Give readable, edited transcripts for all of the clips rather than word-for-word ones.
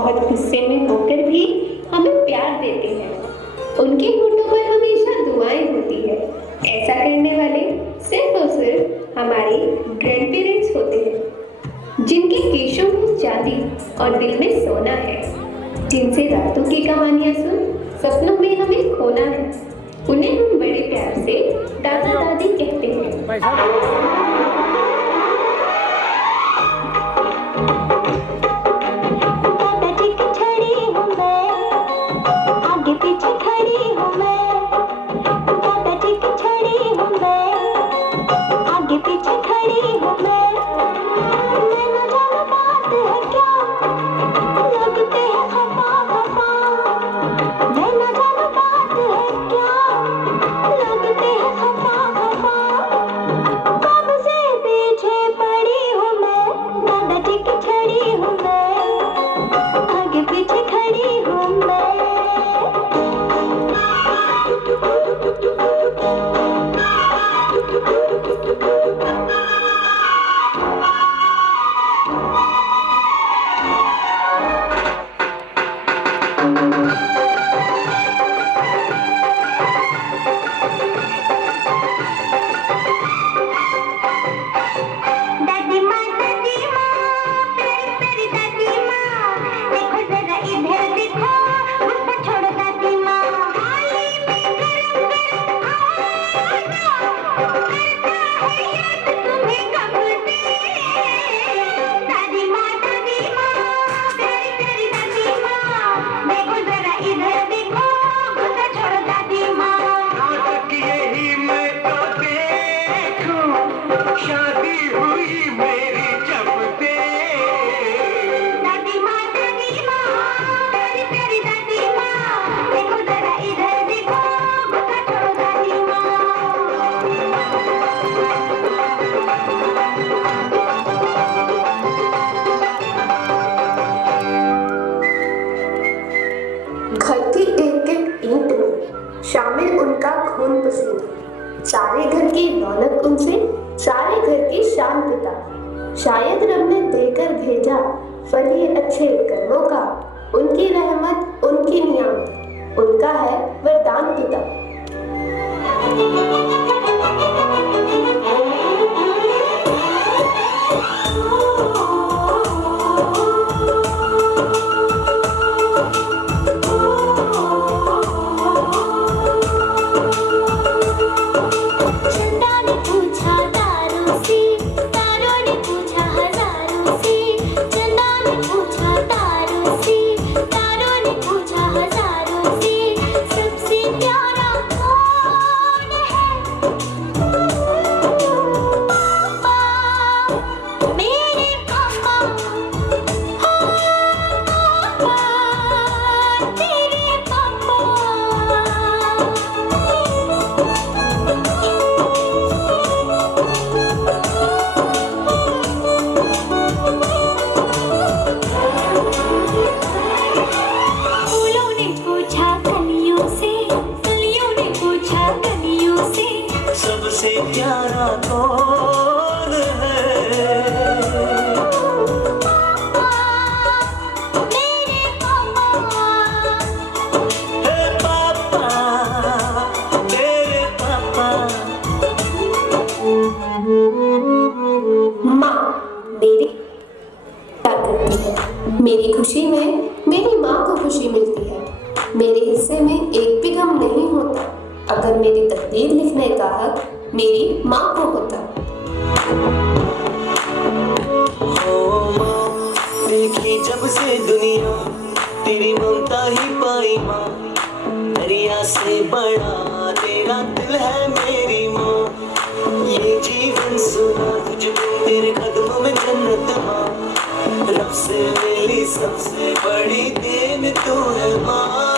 बहुत गुस्से में होकर भी हमें प्यार देते हैं। उनके होठों पर हमेशा दुआएं होती है। ऐसा करने वाले सिर्फ और सिर्फ हमारे ग्रैंड पेरेंट्स होते हैं, जिनके केशों में चांदी और दिल में सोना है, जिनसे रातों की कहानियां सुन सपनों में हमें खोना है। उन्हें हम बड़े प्यार से दादा दादी कहते हैं। शामिल उनका खून पसीना, सारे घर की रौनक उनसे, सारे घर की शान पिता। शायद रब ने देकर भेजा फल ये अच्छे कर्मों का, उनकी रहमत उनकी नियामत, उनका है वरदान पिता। प्यारा कौन है? मेरे पापा। हे पापा, मेरे पापा। माँ मेरी क्या करती है? मेरी खुशी में मेरी माँ को खुशी मिलती है। मेरे हिस्से में एक भी गम नहीं होता। अगर मेरी तकदीर लिखने का हक मेरी माँ को होता। ओ माँ, देखी जब से दुनिया तेरी ममता ही पाई माँ, दरिया से बड़ा तेरा दिल है मेरी माँ। ये जीवन सुना तुझको तेरे कदमों में जन्नत माँ, रब से मिली सबसे बड़ी देन तू है माँ।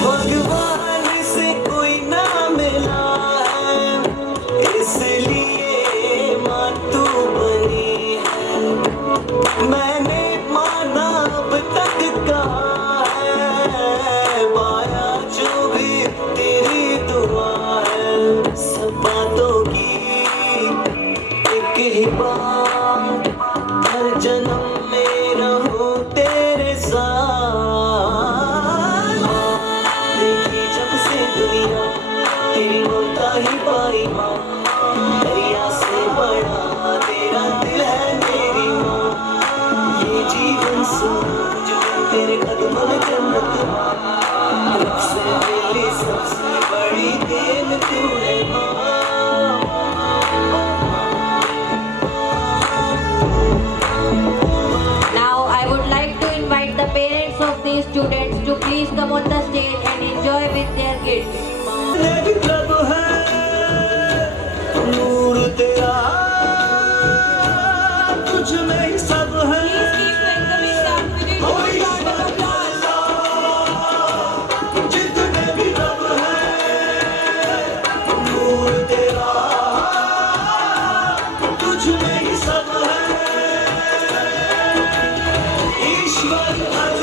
भगवान से कोई ना मिला है, इसलिए माँ तू बनी है। मैंने माना अब तक कहा है, पाया जो भी तेरी दुआ है। सब इंसान। देखी जब से दुनिया तेरी ममता ही पाई माँ, दरिया से बड़ा तेरा दिल है मेरी माँ। ये जीवन सूझ तेरे कदमों में जन्नत माँ, रब से मिली सबसे बड़ी देन तू है माँ। Now I would like to invite the parents of these students to please come on the stage and enjoy with their kids. नबी कब है नूर तेरा, तुझ में ही सब है। ओ ईश्वर अल्लाह, जितने भी रब है, नूर तेरा, तुझ में ही सब है। ईश्वर अल्लाह